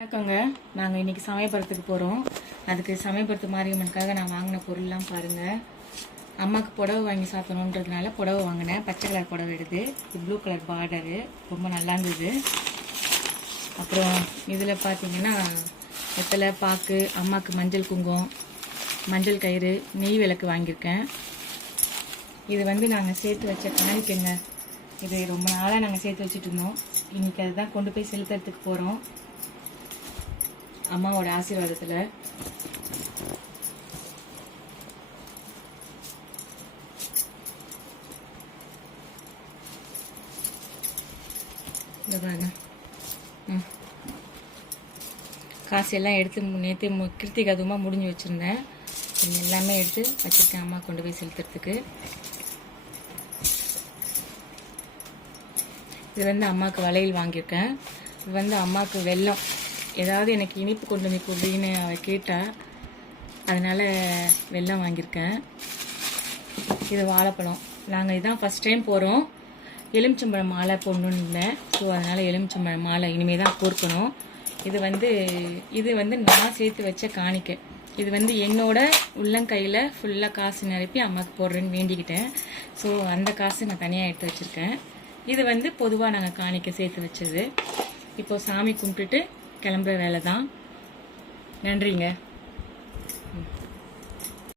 வணக்கங்க. நாங்கள் இன்னைக்கு சமயபுரத்துக்கு போகிறோம் அதுக்கு சமயபுரத்து மாரியம்மனுக்காக நான் வாங்கின பொருள்லாம் பாருங்கள் அம்மாவுக்கு புடவை வாங்கி சாப்பிடணுன்றதுனால புடவை வாங்கினேன். பச்சை கலர் புடவை எடுது இது ப்ளூ கலர் பார்டரு ரொம்ப நல்லா இருந்தது. அப்புறம் இதில் பார்த்தீங்கன்னா வெத்தலை பாக்கு அம்மாவுக்கு மஞ்சள் குங்குமம் மஞ்சள் கயிறு நெய் விளக்கு வாங்கியிருக்கேன். இது வந்து நாங்கள் சேர்த்து வச்ச காணிக்கங்க இது ரொம்ப நாளாக நாங்கள் சேர்த்து வச்சுட்டு இருந்தோம். இன்றைக்கி அதுதான் கொண்டு போய் செலுத்துறதுக்கு போகிறோம் அம்மாவோட ஆசீர்வாதத்தில். ம். காசு எல்லாம் எடுத்து நேற்று கிருத்திக் அதுவுமா முடிஞ்சு வச்சுருந்தேன். எல்லாமே எடுத்து வச்சுருக்கேன் அம்மா கொண்டு போய் செலுத்துறதுக்கு. இது வந்து அம்மாவுக்கு வளையல் வாங்கியிருக்கேன். இது வந்து அம்மாவுக்கு வெல்லம். ஏதாவது எனக்கு இனிப்பு கொண்டு வந்து கொடுன்னு அவள் கேட்டா அதனால் வெள்ளம் வாங்கியிருக்கேன். இது வாழைப்பழம். நாங்கள் இதான் ஃபஸ்ட் டைம் போகிறோம் எலுமிச்சம்பழம் மாலை போடணும்னு இருந்தேன் ஸோ அதனால் எலுமிச்சம்பழம் மாலை இனிமேல் தான் கோர்க்கணும். இது வந்து இது வந்து நான் சேர்த்து வச்ச காணிக்கை. இது வந்து என்னோட உள்ளங்கையில் ஃபுல்லாக காசு நிரப்பி அம்மாவுக்கு போடுறேன்னு வேண்டிக்கிட்டேன். ஸோ அந்த காசு நான் தனியாக எடுத்து வச்சுருக்கேன். இது வந்து பொதுவாக நாங்கள் காணிக்கை சேர்த்து வச்சது. இப்போது சாமி கும்பிட்டுட்டு கிளம்புற வேலை தான் நன்றிங்க